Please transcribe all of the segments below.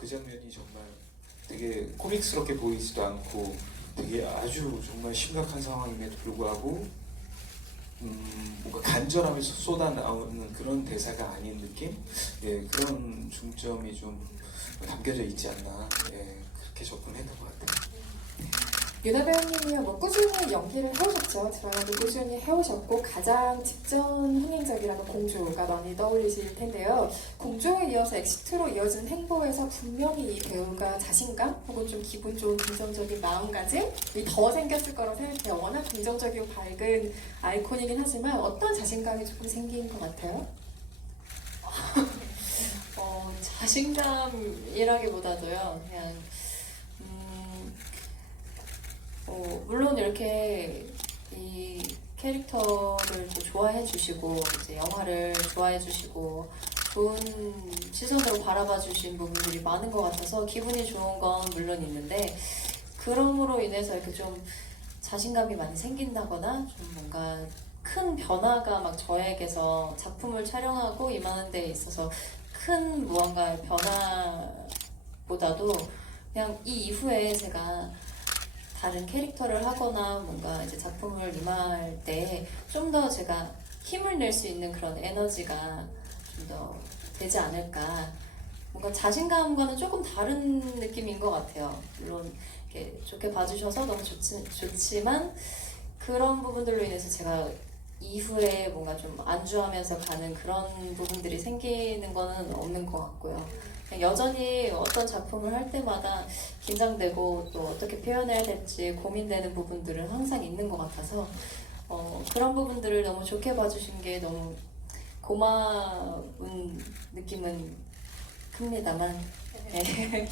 그 장면이 정말 되게 코믹스럽게 보이지도 않고 되게 아주 정말 심각한 상황임에도 불구하고 뭔가 간절하면서 쏟아나오는 그런 대사가 아닌 느낌? 예, 그런 중점이 좀 담겨져 있지 않나. 예, 그렇게 접근했던 것 같아요. 유나 배우님이요, 뭐 꾸준히 연기를 해오셨죠. 드라마도 꾸준히 해오셨고 가장 직전 흥행작이라는 공주가 많이 떠올리실 텐데요. 공주에 이어서 엑시트로 이어진 행보에서 분명히 이 배우가 자신감 혹은 좀 기분 좋은 긍정적인 마음가짐이 더 생겼을 거라고 생각해요. 워낙 긍정적이고 밝은 아이콘이긴 하지만 어떤 자신감이 조금 생긴 것 같아요? 자신감이라기보다도요, 그냥 물론 이렇게 이 캐릭터를 또 좋아해 주시고 이제 영화를 좋아해 주시고 좋은 시선으로 바라봐 주신 부분들이 많은 것 같아서 기분이 좋은 건 물론 있는데, 그럼으로 인해서 이렇게 좀 자신감이 많이 생긴다거나 좀 뭔가 큰 변화가 막 저에게서 작품을 촬영하고 임하는 데 있어서 큰 무언가의 변화보다도 그냥 이 이후에 제가 다른 캐릭터를 하거나 뭔가 이제 작품을 임할 때 좀 더 제가 힘을 낼 수 있는 그런 에너지가 좀 더 되지 않을까. 뭔가 자신감과는 조금 다른 느낌인 것 같아요. 물론 이렇게 좋게 봐주셔서 너무 좋지만 그런 부분들로 인해서 제가 이후에 뭔가 좀 안주하면서 가는 그런 부분들이 생기는 거는 없는 것 같고요. 여전히 어떤 작품을 할 때마다 긴장되고 또 어떻게 표현해야 될지 고민되는 부분들은 항상 있는 것 같아서 그런 부분들을 너무 좋게 봐주신 게 너무 고마운 느낌은 큽니다만 네.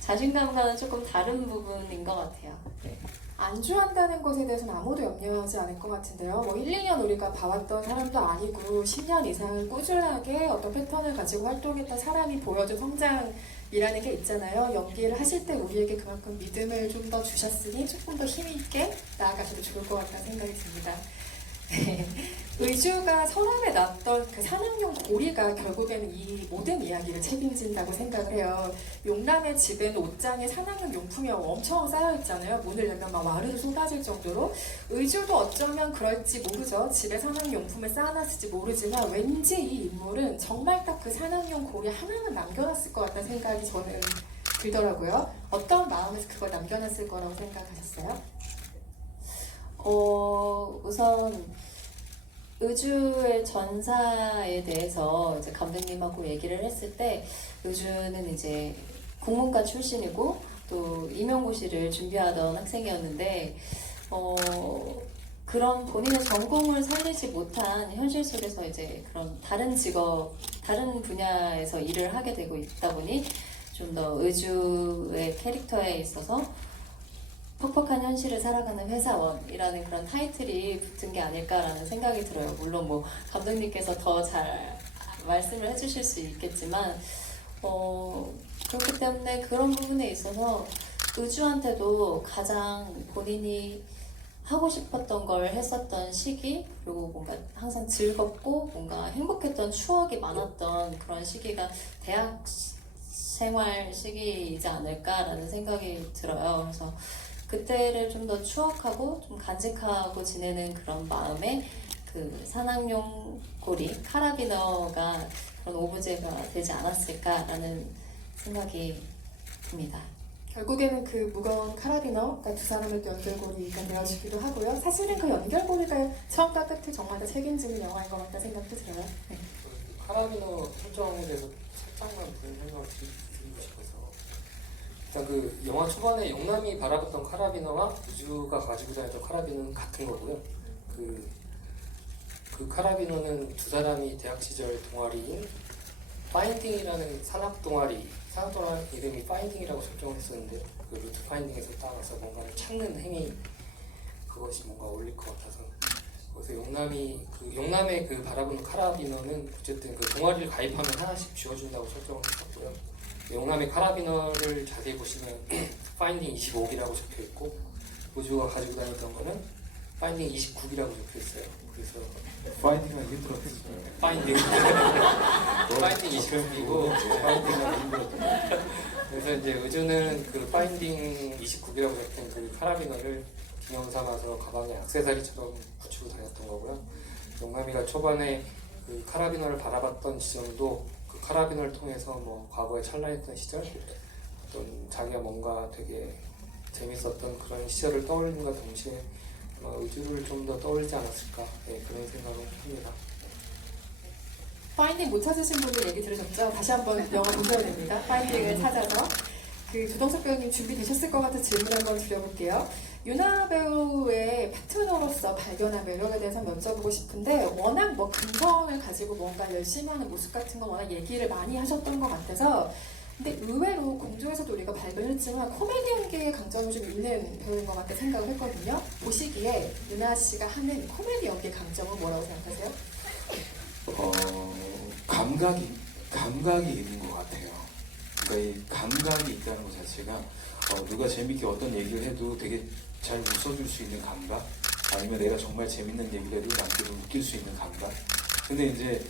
자신감과는 조금 다른 부분인 것 같아요. 네. 안주한다는 것에 대해서는 아무도 염려하지 않을 것 같은데요. 뭐 1, 2년 우리가 봐왔던 사람도 아니고 10년 이상 꾸준하게 어떤 패턴을 가지고 활동했던 사람이 보여준 성장이라는 게 있잖아요. 연기를 하실 때 우리에게 그만큼 믿음을 좀 더 주셨으니 조금 더 힘있게 나아가셔도 좋을 것 같다는 생각이 듭니다. 네. 의주가 서랍에 놨던 그 산악용 고리가 결국에는 이 모든 이야기를 책임진다고 생각을 해요. 용남의 집에는 옷장에 산악용 용품이 엄청 쌓여있잖아요. 문을 열면 막 와르르 쏟아질 정도로. 의주도 어쩌면 그럴지 모르죠. 집에 산악용 용품을 쌓아놨을지 모르지만 왠지 이 인물은 정말 딱 그 산악용 고리 하나만 남겨놨을 것 같다는 생각이 저는 들더라고요. 어떤 마음에서 그걸 남겨놨을 거라고 생각하셨어요? 우선 의주의 전사에 대해서 이제 감독님하고 얘기를 했을 때, 의주는 이제 국문과 출신이고 또 임용고시를 준비하던 학생이었는데 그런 본인의 전공을 살리지 못한 현실 속에서 이제 그런 다른 직업, 다른 분야에서 일을 하게 되고 있다 보니 좀 더 의주의 캐릭터에 있어서 퍽퍽한 현실을 살아가는 회사원이라는 그런 타이틀이 붙은 게 아닐까라는 생각이 들어요. 물론 뭐 감독님께서 더 잘 말씀을 해주실 수 있겠지만 그렇기 때문에 그런 부분에 있어서 의주한테도 가장 본인이 하고 싶었던 걸 했었던 시기, 그리고 뭔가 항상 즐겁고 뭔가 행복했던 추억이 많았던 그런 시기가 대학 생활 시기이지 않을까라는 생각이 들어요. 그래서 그때를 좀 더 추억하고 좀 간직하고 지내는 그런 마음에 그 산악용 고리, 카라비너가 그런 오브제가 되지 않았을까라는 생각이 듭니다. 결국에는 그 무거운 카라비너가 두 사람의 또 연결고리가 되어주기도 하고요. 사실은 그 연결고리가 처음과 끝을 정말 다 책임지는 영화인 것 같다 생각도 들어요. 네. 카라비너 설정에 대해서 살짝만 부연 설명을 드리고 싶어서, 일단 그 영화 초반에 영남이 바라봤던 카라비너와 우주가 가지고 다녔던 카라비너는 같은 거고요. 그 카라비너는 두 사람이 대학 시절 동아리인 파인딩이라는 산악 동아리 이름이 파인딩이라고 설정을 했었는데, 그 루트 파인딩에서 따라서 뭔가를 찾는 행위, 그것이 뭔가 어울릴 것 같아서, 그래서 용남의 그 바라보는 카라비너는 어쨌든 그 동아리를 가입하면 하나씩 쥐어준다고 설정을 했었고요. 용남의 카라비너를 자세히 보시면 파인딩 25기라고 적혀 있고, 우주가 가지고 다녔던 거는 파인딩 29기라고 적혀 있어요. 그래서 파인딩은 힘들었어요. 파인딩 29기고 파인딩은 힘들었어요. 그래서 이제 의주는 그 파인딩 29기라고 적힌 그 카라비너를 기념 삼아서 가방에 액세서리처럼 붙이고 다녔던 거고요. 용감이가 초반에 그 카라비너를 바라봤던 지점도 그 카라비너를 통해서 뭐 과거에 찬란했던 시절, 어떤 자기가 뭔가 되게 재밌었던 그런 시절을 떠올림과 동시에 아마 의주를 좀 더 떠올리지 않았을까, 네, 그런 생각을 합니다. 파인딩 못 찾으신 분들 얘기 들으셨죠? 다시 한번 영화 보셔야 됩니다. 파인딩을 찾아서. 그 조동석 배우님 준비되셨을 것 같은 질문 한번 드려볼게요. 유나 배우의 파트너로서 발견한 매력에 대해서 여쭤보고 싶은데 워낙 뭐 감성을 가지고 뭔가 열심히 하는 모습 같은 거 워낙 얘기를 많이 하셨던 것 같아서 근데 의외로 공조에서도 우리가 발견했지만 코미디 연기의 강점이 좀 있는 배우인 것 같다 생각을 했거든요. 보시기에 유나 씨가 하는 코미디 연기의 강점은 뭐라고 생각하세요? 감각이 있는 것 같아요. 그러니까 이 감각이 있다는 것 자체가 누가 재밌게 어떤 얘기를 해도 되게 잘 웃어줄 수 있는 감각, 아니면 내가 정말 재밌는 얘기를 해도 남들을 웃길 수 있는 감각. 근데 이제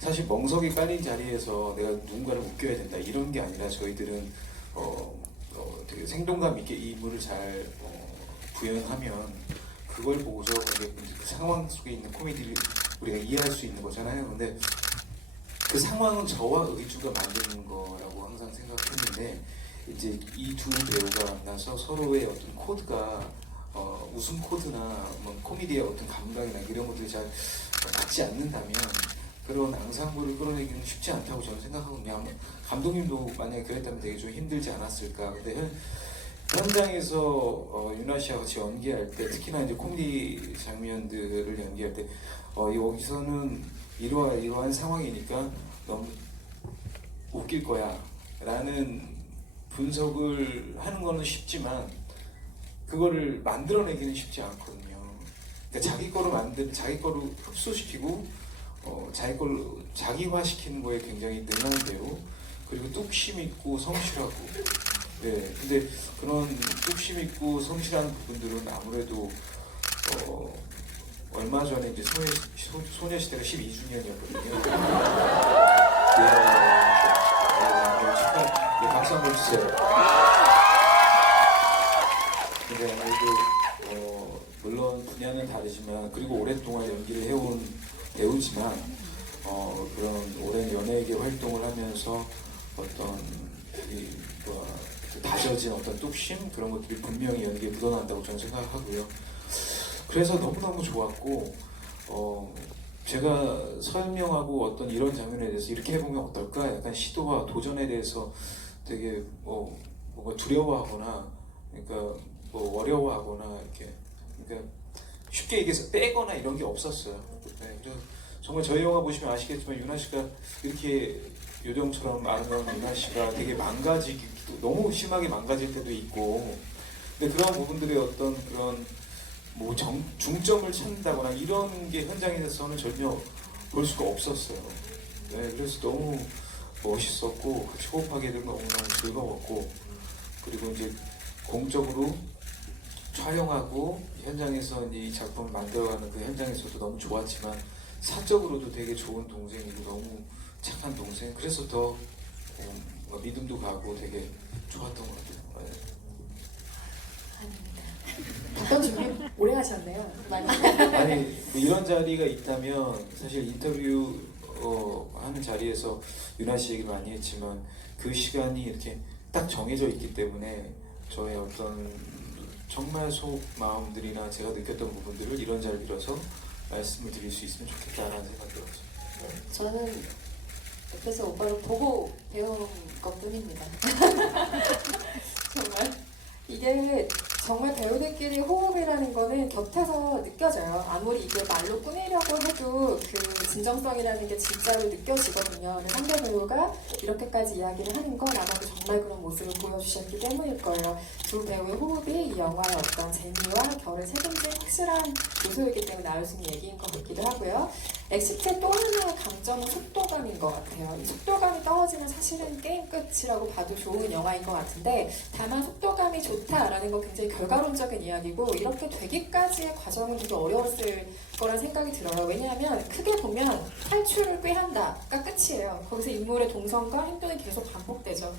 사실 멍석이 깔린 자리에서 내가 누군가를 웃겨야 된다 이런 게 아니라 저희들은 되게 생동감 있게 이 인물을 잘 구현하면 그걸 보고서 그 상황 속에 있는 코미디를 우리가 이해할 수 있는 거잖아요. 근데 그 상황은 저와 의주가 만드는 거라고 항상 생각했는데 이제 이 두 배우가 만나서 서로의 어떤 코드가 웃음 코드나 뭐 코미디의 어떤 감각이나 이런 것들이 잘 맞지 않는다면 그런 앙상블을 끌어내기는 쉽지 않다고 저는 생각하거든요. 감독님도 만약에 그랬다면 되게 좀 힘들지 않았을까. 근데 현장에서 유나 씨와 같이 연기할 때 특히나 이제 코미디 장면들을 연기할 때 여기서는 이러한 상황이니까 너무 웃길 거야 라는 분석을 하는 거는 쉽지만 그거를 만들어내기는 쉽지 않거든요. 그러니까 자기 거로 흡수시키고 자기화시키는 거에 굉장히 능한 배우, 그리고 뚝심 있고 성실하고. 네, 근데 그런 뚝심 있고 성실한 부분들은 아무래도 얼마 전에 이제 소녀시대가 12주년이었거든요. 네, 박수 한번 주세요. 근데 아무래도 물론 분야는 다르지만 그리고 오랫동안 연기를 해온 배우지만 그런 오랜 연예계 활동을 하면서 어떤 다져진 어떤 뚝심 그런 것들이 분명히 연기에 묻어난다고 저는 생각하고요. 그래서 너무너무 좋았고 제가 설명하고 어떤 이런 장면에 대해서 이렇게 해보면 어떨까 약간 시도와 도전에 대해서 되게 뭔가 두려워하거나 그러니까 뭐 어려워하거나 이렇게 그러니까 쉽게 얘기해서 빼거나 이런 게 없었어요. 네, 그래서 정말 저희 영화 보시면 아시겠지만 유나 씨가 이렇게 요정처럼 아름다운 유나 씨가 되게 망가지기도 너무 심하게 망가질 때도 있고 근데 그런 부분들의 어떤 그런 뭐 중점을 찾는다거나 이런 게 현장에서는 전혀 볼 수가 없었어요. 네, 그래서 너무 멋있었고 같이 호흡하게 된 너무너무 즐거웠고 그리고 이제 공적으로 촬영하고 현장에서 이 작품을 만들어가는 그 현장에서도 너무 좋았지만 사적으로도 되게 좋은 동생이고 너무 착한 동생 그래서 더 믿음도 가고 되게 좋았던 것 같아요. 네. 답변 준비 오래 하셨네요. 아니 뭐 이런 자리가 있다면 사실 인터뷰 하는 자리에서 유나 씨 얘기를 많이 했지만 그 시간이 이렇게 딱 정해져 있기 때문에 저의 어떤 정말 속 마음들이나 제가 느꼈던 부분들을 이런 자리를 빌어서 말씀을 드릴 수 있으면 좋겠다라는 생각이 들었어요. 저는 옆에서 오빠를 보고 배운 것뿐입니다. 정말 이게 정말 배우들끼리 호흡이라는 거는 곁에서 느껴져요. 아무리 이게 말로 꾸미려고 해도 그 진정성이라는 게 진짜로 느껴지거든요. 근데 상대 배우가 이렇게까지 이야기를 하는 건 아마도 정말 그런 모습을 보여주셨기 때문일 거예요. 두 배우의 호흡이 이 영화의 어떤 재미와 결을 책임진 확실한 요소이기 때문에 나올 수 있는 얘기인 것 같기도 하고요. 엑시트의 또 하나의 강점은 속도감인 것 같아요. 이 속도감이 떨어지면 사실은 게임 끝이라고 봐도 좋은 영화인 것 같은데 다만 속도감이 좋다라는 건 굉장히 결과론적인 이야기고 이렇게 되기까지의 과정은 되게 어려웠을 거란 생각이 들어요. 왜냐하면 크게 보면 탈출을 꾀한다가 끝이에요. 거기서 인물의 동선과 행동이 계속 반복되죠.